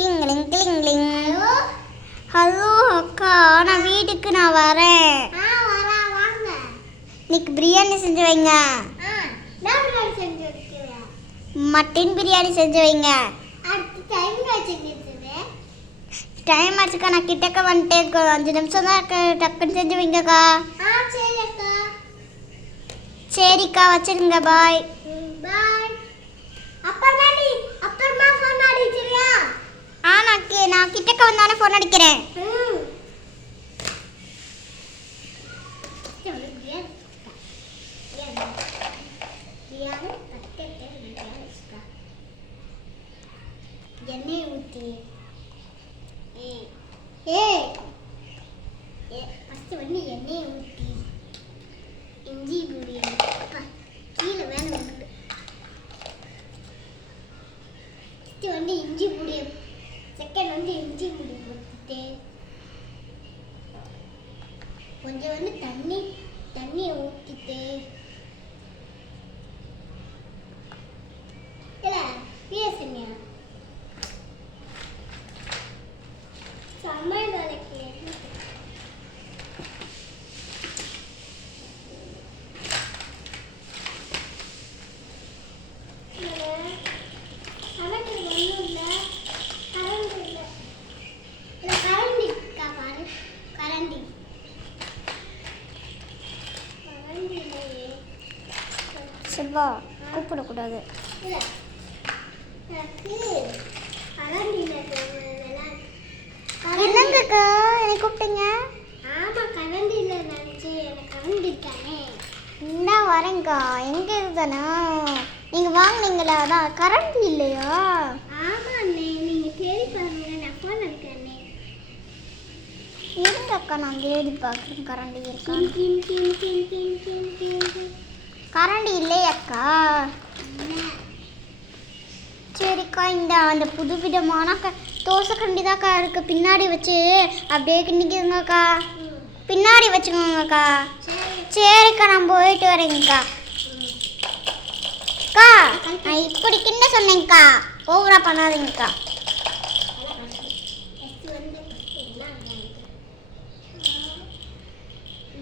கிளிங் கிளிங் கிளிங். Hello அக்கா, நான் வீட்டுக்கு வரேன். இன்னைக்கு பிரியாணி செஞ்சு வைங்க. மட்டன் பிரியாணி செஞ்சு வைங்க. டைம் ஆச்சுக்கா, நான் கிட்டக்க வந்துட்டேன். 5 நிமிஷம் தான் இருக்கு, டக்குன்னு செஞ்சு வைங்கக்கா. சரிக்கா, வச்சிருங்க. பாய். நான் கிட்டக்க வந்தானே ஃபோன் அடிக்கிறேன். எண்ணெய் ஊற்றி ஃபஸ்ட்டு வந்து எண்ணெயை ஊற்றி இஞ்சி பூடி கீழே வேலை வந்து ஃபஸ்ட்டு வந்து இஞ்சி பூடி, செகண்ட் வந்து இஞ்சி பூடி போட்டுட்டு கொஞ்சம் வந்து தண்ணியை ஊற்றிட்டு இல்லை பேசுங்க சமையல் வேலைக்கு செல்வா, கூப்பிடக்கூடாது. என்னங்கக்கா என்னை கூப்பிட்டீங்க? ஆமாம், கரண்டியில் நினச்சி எனக்கு கரண்டி தானே. என்ன வரேங்க்கா, எங்கே இருக்குதானா? நீங்கள் வாங்கினீங்களா? அதான் கரண்டி இல்லையா? ஆமாம் அண்ணே, நீங்கள் தேடி பாருங்க, நான் ஃபோன் அடிக்கிறேன்னே. இருங்கக்கா, நான் தேடி பார்க்குறேன். கரண்டி இருக்கா? கரண்டி இல்லையாக்கா? சரிக்கா, இந்த அந்த புதுவிதமான தோசை கரண்டி தான்க்கா இருக்குது. பின்னாடி வச்சு அப்படியே கிண்டிக்குதுங்கக்கா. பின்னாடி வச்சுக்கோங்கக்கா. சரிக்கா, நான் போயிட்டு வரேங்கக்கா. அக்கா, நான் இப்படி கிண்ட சொன்னேங்க்கா, ஓவரா பண்ணாதீங்கக்கா.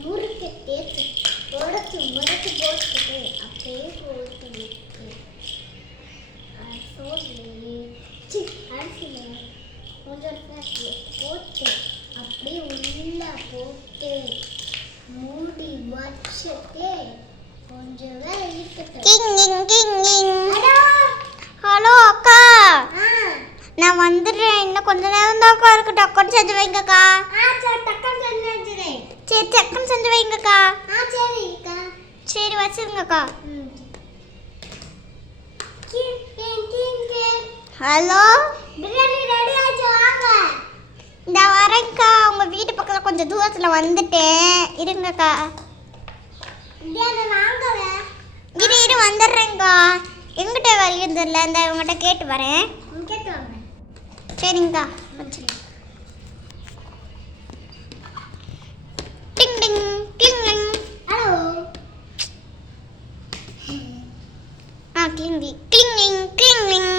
முறுக்கு தேய்ச்சி உடச்சி முறுக்கு போட்டுட்டு அப்படியே போட்டு அரிசியில் கொஞ்சம் போட்டு அப்படியே உள்ள போட்டு மூடி வச்சுட்டு கொஞ்சம் வேலை இருக்கட்டும். ஹலோ அக்கா, நான் வந்துடுறேன். இன்னும் கொஞ்ச நேரம் தான் அக்கா இருக்கு. டக்குன்னு செஞ்சு வைங்கக்கா. சரி, டக்குன்னு செஞ்சு வைங்கக்கா. சரி, வச்சிருங்கக்கா. ஹலோ, பிரியாணி ரெடி ஆச்சு, வாங்க. இந்த வரேங்க்கா, உங்கள் வீட்டு பக்கத்தில் கொஞ்சம் தூரத்தில் வந்துட்டேன். இருங்கக்கா. இரு வந்துடுறேங்க்கா. எங்கிட்ட வரையும் தெரியல, இந்த உங்கள்கிட்ட கேட்டு வரேன். சரிங்கக்கா, வச்சுருங்க. டிங் டிங் கிளிங் கிளிங். ஹலோ. கிளிங் கிளிங் கிளிங் கிளிங் கிளிங்.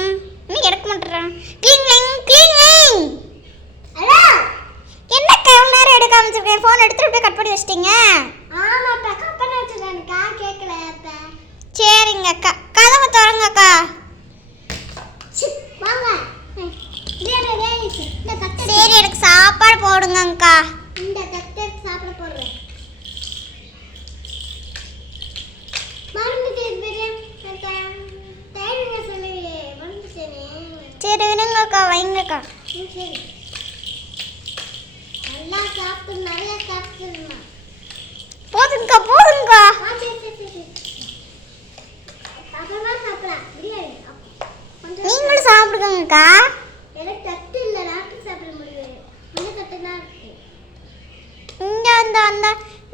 இன்னும் எடுக்க மாட்டேறான். கிளிங் கிளிங் கிளிங் கிளிங். ஹலோ, என்னக்கா இவ்வளோ நேரம் எடுக்க ஆரம்பிச்சிருக்கேன்? ஃபோன் எடுத்துட்டு அப்படியே கட் பண்ணி வச்சிட்டீங்க. ஆமாப்பா, கட் பண்ணி வச்சிருக்கேன்க்கா, கேட்கல. சரிங்க அக்கா, கதவை திறங்கக்கா. வாங்க. சரி, எனக்கு சாப்பாடு போடுங்கக்கா. இந்த தட்டை சாப்பிட போடுறேன். சரி, விடுங்கக்கா, வைங்கக்கா. சரி, நல்லா சாப்பிட்டு நிறைய சாப்பிட்டுமா. போதுங்கக்கா, போதுங்கக்கா. நீங்களும் சாப்பிடுங்கக்கா. எனக்கு தட்டு இல்லை, நாட்டு சாப்பிட முடியும். அந்த தட்டு தான் இருக்கு. இங்கே அந்த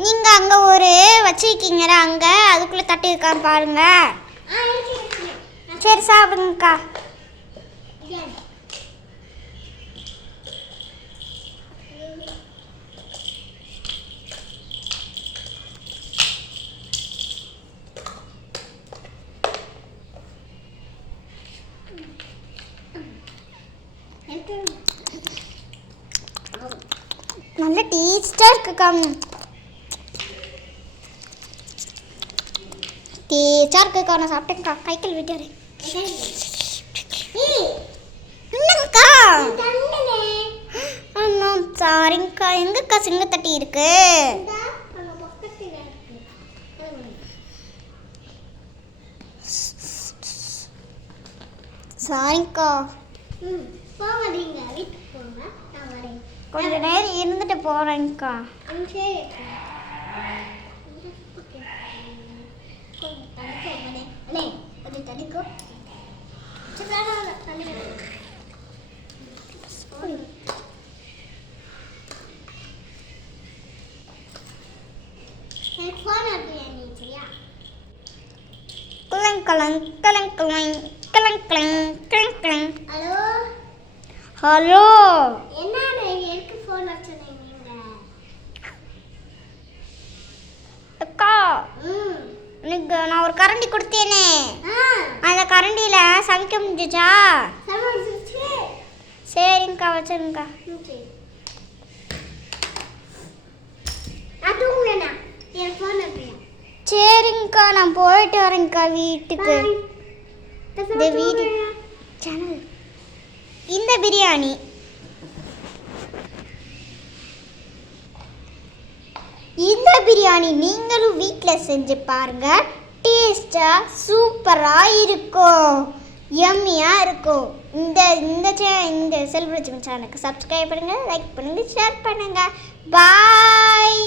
நீங்கள் அங்கே ஒரு வச்சிருக்கீங்களா, அங்கே அதுக்குள்ளே தட்டு இருக்கான்னு பாருங்க. சரி, சாப்பிடுங்கக்கா. நல்ல டேஸ்டாக இருக்குக்கா. டேஸ்டாக இருக்குக்கா. நான் சாப்பிட்டேங்க்கா. கைக்கல் விட்டாரு. என்னங்கக்கா? சாரிங்கக்கா. எங்கக்கா சிங்கத்தட்டி இருக்கு? சாரிங்கக்கா. கொஞ்ச நேரம் இருந்துட்டு போறேங்க்கா. ஹலோ. அக்கா, எனக்கு நான் ஒரு கரண்டி கொடுத்தேனே, அந்த கரண்டியில சமைக்க முடிஞ்சிச்சா? சரிங்கக்கா, வச்சிருங்கக்கா. சரிங்கக்கா, நான் போயிட்டு வரேங்க்கா வீட்டுக்கு. இந்த பிரியாணி நீங்களும் வீட்டில் செஞ்சு பாருங்க. டேஸ்டாக சூப்பராக இருக்கும், யம்மியாக இருக்கும். இந்த செல்வலட்சுமி சேனலுக்கு சப்ஸ்கிரைப் பண்ணுங்கள், லைக் பண்ணுங்கள், ஷேர் பண்ணுங்கள். பாய்.